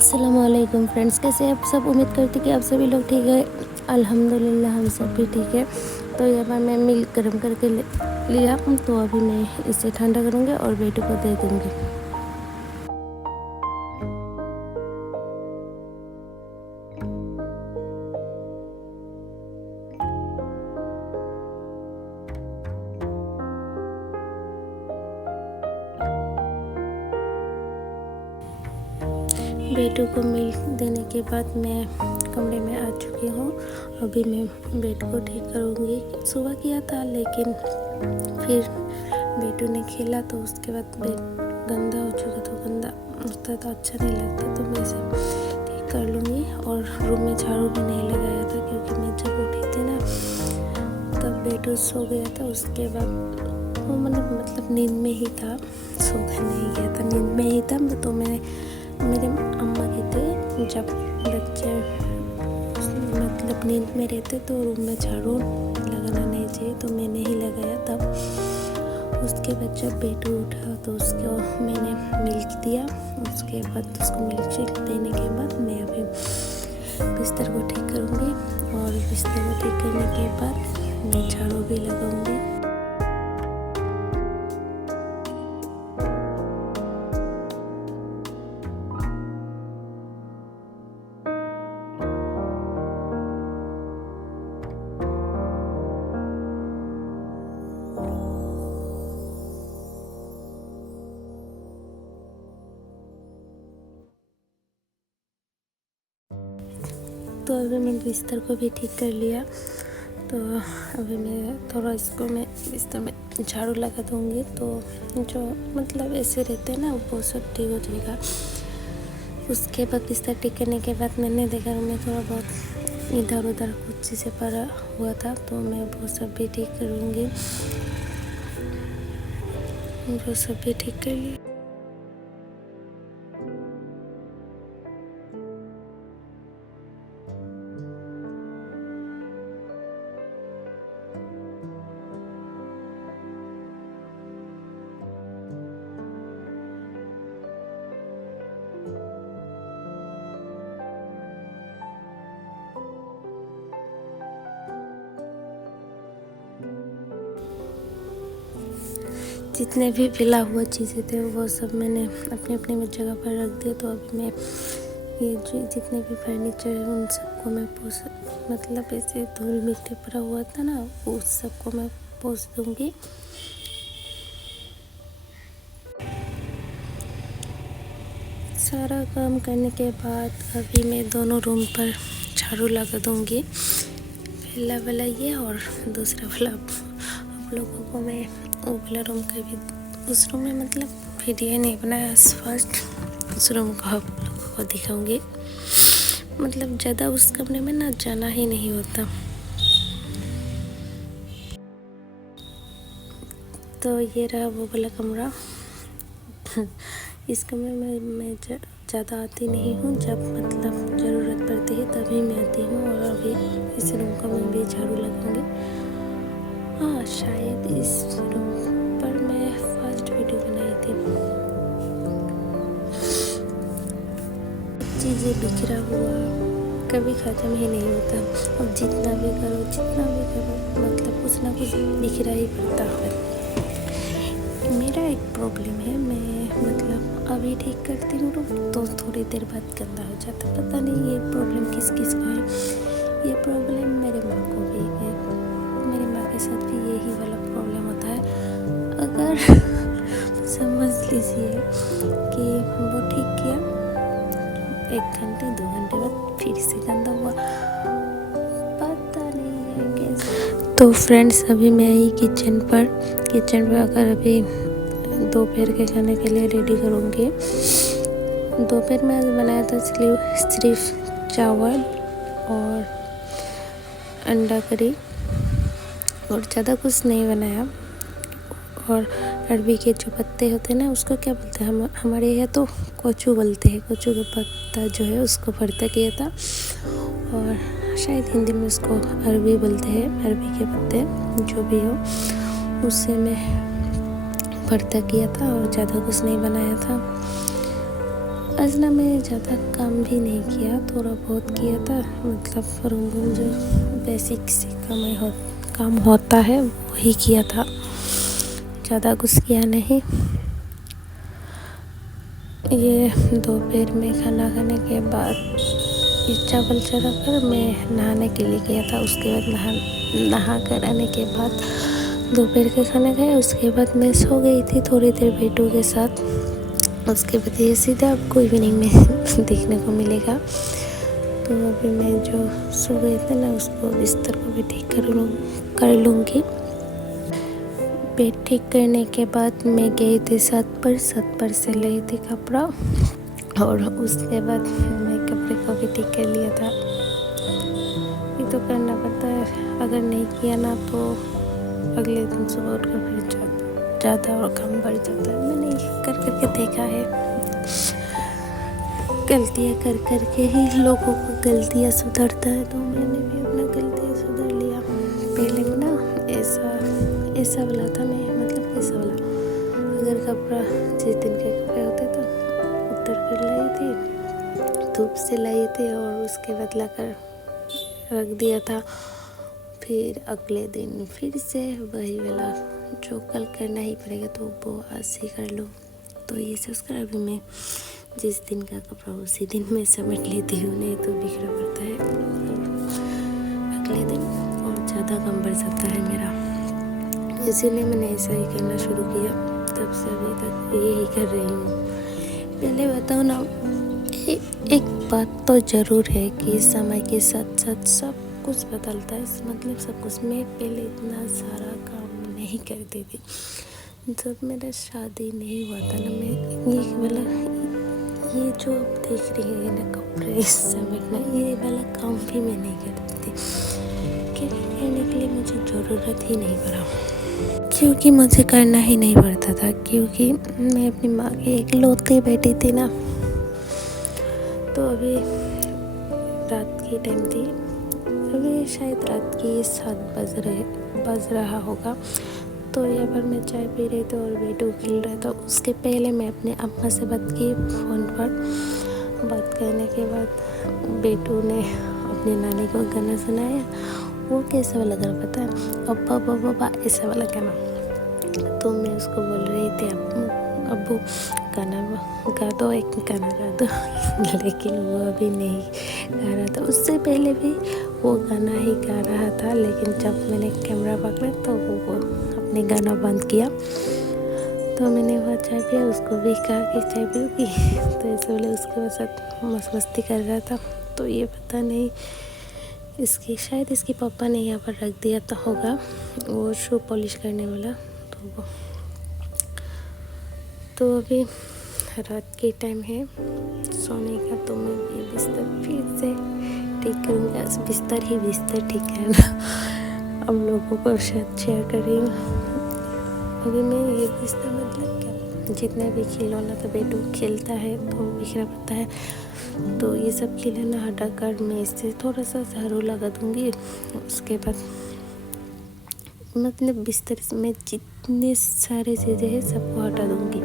अस्सलामुअलैकुम फ्रेंड्स, कैसे हैं आप सब। उम्मीद करती कि आप सभी लोग ठीक है। अल्हम्दुलिल्लाह हम सब भी ठीक है। तो यहाँ पर मैं मिल्क गर्म करके लिया, तो अभी मैं इसे ठंडा करूँगी और बेटे को दे दूँगी। बेटू को मिल्क देने के बाद मैं कमरे में आ चुकी हूँ। अभी मैं बेट को ठीक करूँगी। सुबह किया था लेकिन फिर बेटू ने खेला तो उसके बाद बेट गंदा हो चुका, तो गंदा होता तो अच्छा नहीं लगता, तो मैं इसे ठीक कर लूँगी। और रूम में झाड़ू भी नहीं लगाया था क्योंकि मैं जब उठी थी ना तब बेटू सो गया था। उसके बाद वो मतलब नींद में ही था, सो नहीं गया था, नींद में ही था। तो मेरे अम्मा कहते जब बच्चे मतलब नींद में रहते तो रूम में झाड़ू लगाना नहीं चाहिए, तो मैंने ही लगाया तब। उसके बाद जब बेटू उठा तो उसको मैंने मिल्क दिया। उसके बाद उसको मिल्क शेक देने के बाद मैं अभी बिस्तर को ठीक करूँगी और बिस्तर को ठीक करने के बाद मैं झाड़ू भी लगाऊँगी। तो अभी मैं बिस्तर को भी ठीक कर लिया, तो अभी मैं थोड़ा इसको मैं बिस्तर में झाड़ू लगा दूँगी, तो जो मतलब ऐसे रहते हैं ना वो सब ठीक हो जाएगा। उसके बाद बिस्तर ठीक करने के बाद मैंने देखा मैं थोड़ा बहुत इधर उधर कुछ चीज़ें पड़ा हुआ था, तो मैं वो सब भी ठीक करूँगी। वो सब भी ठीक कर लिया। जितने भी पिला हुआ चीज़ें थे वो सब मैंने अपनी अपनी जगह पर रख दिए। तो अभी मैं ये जो जितने भी फर्नीचर है उन सबको मैं मतलब ऐसे धूल मिट्टी पड़ा हुआ था ना, उस सबको मैं पोंछ दूँगी। सारा काम करने के बाद अभी मैं दोनों रूम पर झाड़ू लगा दूँगी। पहला वाला ये और दूसरा वाला आप लोगों को मैं वो वाला रूम का भी, उस रूम में मतलब वीडियो नहीं बनाया, फर्स्ट उस रूम को आप लोगों को दिखाऊंगी। मतलब ज़्यादा उस कमरे में ना जाना ही नहीं होता। तो ये रहा वो वाला कमरा। इस कमरे में मैं ज़्यादा आती नहीं हूँ, जब मतलब ज़रूरत पड़ती है तभी मैं आती हूँ। और अभी इस रूम का मैं भी झाड़ू लगाऊंगी। हाँ, शायद इस रूम पर मैं फर्स्ट वीडियो बनाई थी। चीज़ें बिखरा हुआ कभी ख़त्म ही नहीं होता। अब जितना भी करो मतलब कुछ ना कुछ बिखरा ही पड़ता है। मेरा एक प्रॉब्लम है, मैं मतलब अभी ठीक करती हूँ तो थोड़ी देर बाद गंदा हो जाता। पता नहीं ये प्रॉब्लम किस किस को है। ये प्रॉब्लम मेरे माँ को भी है, मेरी माँ के साथ भी यही वाला प्रॉब्लम होता है। अगर समझ लीजिए कि वो ठीक किया, 1 घंटे 2 घंटे बाद फिर से गंदा हुआ, पता नहीं है कैसे। तो फ्रेंड्स अभी मैं आई किचन पर अगर अभी दोपहर के खाने के लिए रेडी करूँगी। दोपहर में आज बनाया था सिर्फ चावल और अंडा करी, और ज़्यादा कुछ नहीं बनाया। और अरबी के जो पत्ते होते हैं ना, उसको क्या बोलते हैं, हमारे यहाँ तो कोचू बोलते हैं। कोचू का पत्ता जो है उसको भरता किया था, और शायद हिंदी में उसको अरबी बोलते हैं। अरबी के पत्ते जो भी हो, उससे मैं भरता किया था और ज़्यादा कुछ नहीं बनाया था। आज ना मैं ज़्यादा काम भी नहीं किया, थोड़ा बहुत किया था, मतलब रूम जो बेसिक से काम होता है वही किया था, ज़्यादा कुछ किया नहीं। ये दोपहर में खाना खाने के बाद ये चावल चढ़ा कर मैं नहाने के लिए गया था। उसके बाद नहा कर आने के बाद दोपहर के खाना खाया। उसके बाद मैं सो गई थी थोड़ी देर बेटू के साथ। उसके बाद ये सीधा आपको इवनिंग में देखने को मिलेगा। तो अभी मैं जो सो गए थे ना, उसको बिस्तर को भी ठीक कर लूँगी। बेड ठीक करने के बाद मैं गई थी छत पर से लाई थी कपड़ा, और उसके बाद मैं कपड़े को भी ठीक कर लिया था। ये तो करना पड़ता है, अगर नहीं किया ना तो अगले दिन सुबह उठ कर फिर ज़्यादा और काम बढ़ जाता है। मैंने कर के देखा है, गलतियाँ कर के ही लोगों को गलतियाँ सुधरता है। तो मैंने भी अपना गलतियाँ सुधर लिया। पहले में ना ऐसा वाला था मैं, मतलब कैसा वाला, अगर कपड़ा जिस दिन के कपड़े होते तो उतर कर लाई थी, धूप से लाई थी, और उसके बाद लाकर रख दिया था। फिर अगले दिन फिर से वही वाला, जो कल करना ही पड़ेगा तो वो आज ही कर लो। तो ये सोच कर अभी मैं जिस दिन का कपड़ा उसी दिन मैं समेट लेती हूँ, नहीं तो बिखरा पड़ता है अगले दिन और ज़्यादा काम बढ़ जाता है मेरा। इसीलिए मैंने ऐसा ही करना शुरू किया, तब से अभी तक यही कर रही हूँ। पहले बताओ ना, एक बात तो ज़रूर है कि समय के साथ साथ सब कुछ बदलता है, मतलब सब कुछ। मैं पहले इतना सारा काम नहीं करती थी। जब मेरा शादी नहीं हुआ था ना, मैं ये जो आप देख रही है ना, कपड़े समेटना, ये वाला काम भी मैं नहीं करती थी। करने के लिए मुझे ज़रूरत ही नहीं पड़ा, क्योंकि मुझे करना ही नहीं पड़ता था, क्योंकि मैं अपनी माँ की इकलौती बेटी थी ना। तो अभी रात की टाइम थी, अभी शायद रात की 7 बज रहा होगा। तो यहाँ पर मैं चाय पी रही थी और बेटू खेल रहा था। उसके पहले मैं अपने अम्मा से बात की फ़ोन पर। बात करने के बाद बेटू ने अपनी नानी को गाना सुनाया। वो कैसा वाला गाना पता है? अब्बा बाबा ऐसा वाला गाना। तो मैं उसको बोल रही थी अब्बू गाना गा दो, एक गाना गा दो लेकिन वो अभी नहीं गा रहा था। उससे पहले भी वो गाना ही गा रहा था, लेकिन जब मैंने कैमरा पकड़ा तो वो अपने गाना बंद किया। तो मैंने वह चाय पिया, उसको भी कहा कि चाय पियोगी, तो ऐसे बोले। उसके साथ मस्ती कर रहा था। तो ये पता नहीं, शायद इसके पापा ने यहाँ पर रख दिया तो होगा, वो शू पॉलिश करने वाला। तो अभी रात के टाइम है सोने का, तो मैं ये बिस्तर फिर से ठीक करूँगा। बिस्तर ठीक करना अब लोगों को शायद शेयर कर रही हूँ। अभी मैं ये बिस्तर, मतलब क्या, जितना भी खिलौना तो बेटू खेलता है तो बिखरा पड़ता है, तो ये सब खिलौना हटा कर मैं इससे थोड़ा सा झाड़ू लगा दूँगी। उसके बाद मतलब बिस्तर में जितने सारे चीज़ें हैं सबको हटा दूँगी।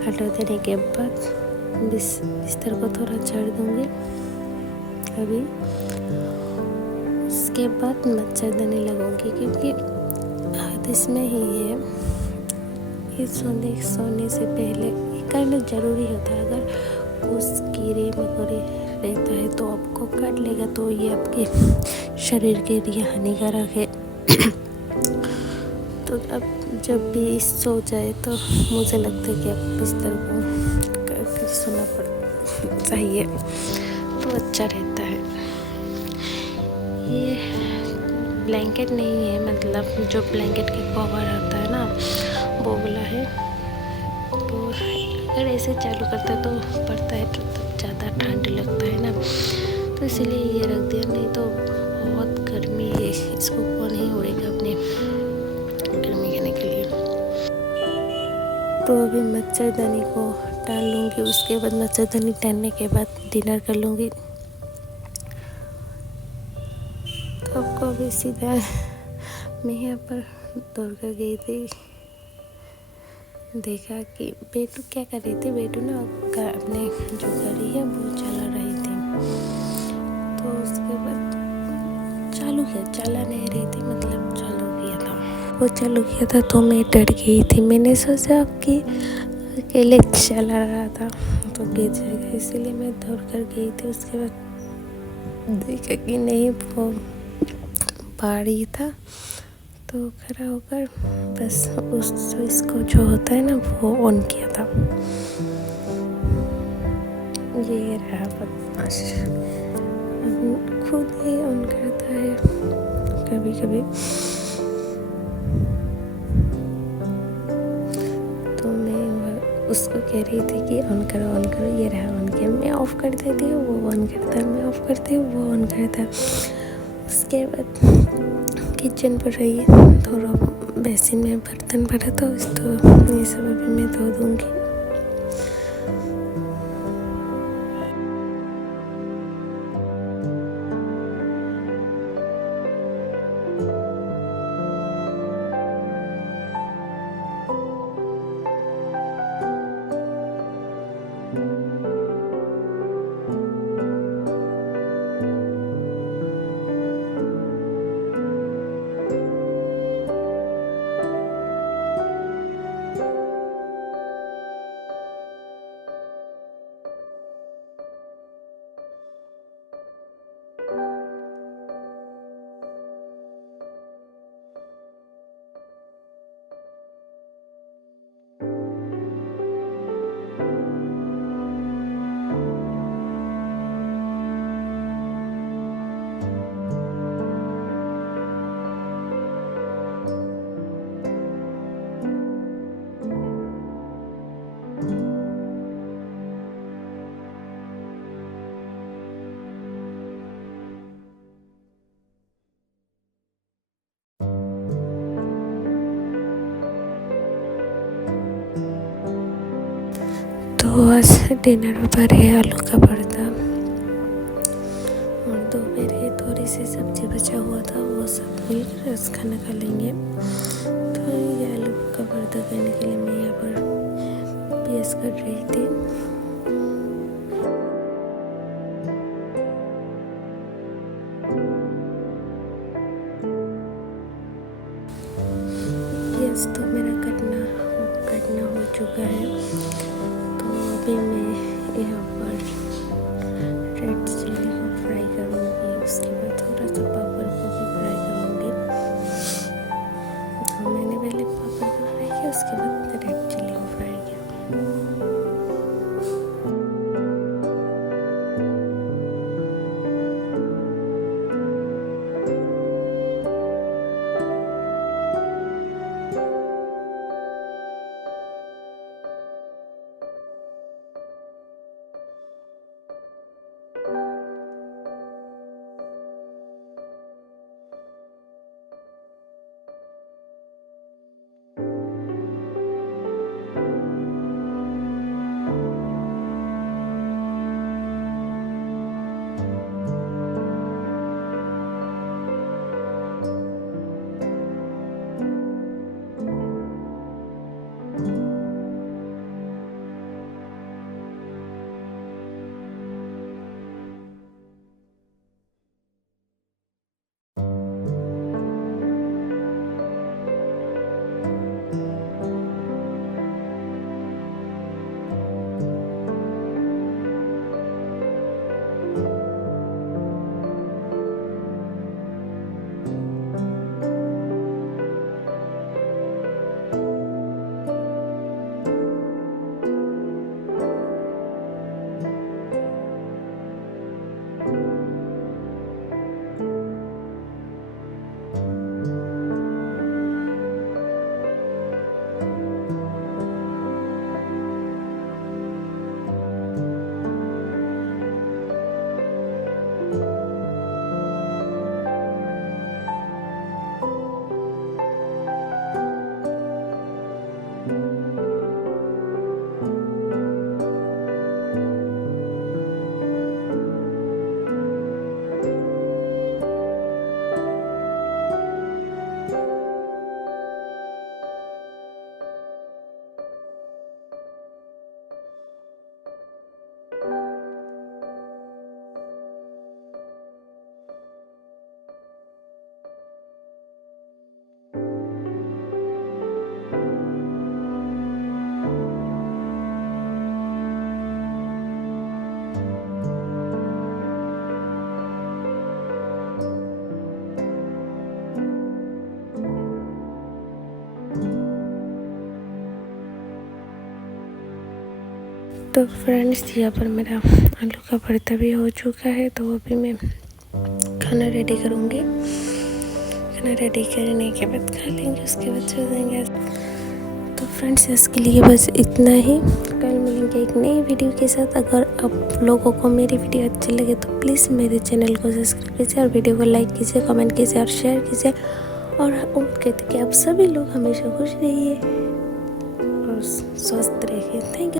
हटा देने के बाद बिस्तर को थोड़ा झाड़ दूँगी अभी। उसके बाद मच्छरदानी लगाऊंगी, क्योंकि हाथ इसमें ही है। ये सोने से पहले ये करना ज़रूरी होता है। अगर कुछ कीड़े मकोड़े रहता है तो आपको काट लेगा, तो ये आपके शरीर के लिए हानिकारक है। तो अब जब भी सो जाए तो मुझे लगता है कि आप बिस्तर को करके सोना चाहिए, तो अच्छा रहता है। ये ब्लैंकेट नहीं है, मतलब जो ब्लैंकेट के कवर आता है ना, वो वाला है। तो अगर ऐसे चालू करता है तो पड़ता है तो तब ज़्यादा ठंड लगता है ना, तो इसीलिए ये रख दिया। नहीं तो बहुत गर्मी है, इसको कौन ही उड़ेगा अपने गर्मी करने के लिए। तो अभी मच्छरदानी को डाल लूँगी। उसके बाद मच्छरदानी डालने के बाद डिनर कर लूँगी। तो आपको अभी सीधा मैं यहाँ पर दौड़ कर गई थी देखा कि बेटू क्या कर रही थी। बेटू ना अपने जो घड़ी है वो चला रही थी। तो उसके बाद चला नहीं रही थी, मतलब चालू किया था। वो चालू किया था तो मैं डर गई थी। मैंने सोचा कि अकेले चला रहा था तो गिर जाएगा, इसीलिए मैं दौड़ कर गई थी। उसके बाद देखा कि नहीं, वो पहाड़ी था। तो खड़ा होकर बस इसको जो होता है ना वो ऑन किया था। ये रहा बदमाश, खुद ही ऑन करता है कभी कभी। तो मैं उसको कह रही थी कि ऑन करो, ये रहा ऑन किया। मैं ऑफ कर देती हूँ, वो ऑन करता, मैं ऑफ करती हूँ, वो ऑन करता। उसके बाद किचन पर रही, थोड़ा बेसिन में बर्तन भरा तो ये सब अभी मैं धो दूँगी। तो आज डिनर पर है आलू का भरता, और दोपहर है थोड़ी सी सब्जी बचा हुआ था, वो सब मिलकर आज खाना खा लेंगे। तो ये आलू का भरता करने के लिए मैं यहाँ पर प्याज काट रही थी। प्याज तो मेरा कटना हो चुका है। तो अभी मैं यहाँ पर रेड चिल्ली को फ्राई करूँगी, उसके बाद थोड़ा सा पापड़ को भी फ्राई करूँगी। तो मैंने पहले पापड़ को फ्राई किया, उसके बाद रेड चिल्ली को फ्राई किया। तो फ्रेंड्स यहाँ पर मेरा आलू का भरता भी हो चुका है, तो अभी मैं खाना रेडी करूँगी। खाना रेडी करने के बाद खा लेंगे, उसके बाद सो जाएंगे। तो फ्रेंड्स इसके लिए बस इतना ही। कल मिलेंगे एक नई वीडियो के साथ। अगर आप लोगों को मेरी वीडियो अच्छी लगे तो प्लीज़ मेरे चैनल को सब्सक्राइब कीजिए और वीडियो को लाइक कीजिए, कमेंट कीजिए और शेयर कीजिए। और उम्मीद करते कि आप सभी लोग हमेशा खुश रहिए और स्वस्थ रहिए। Thank you.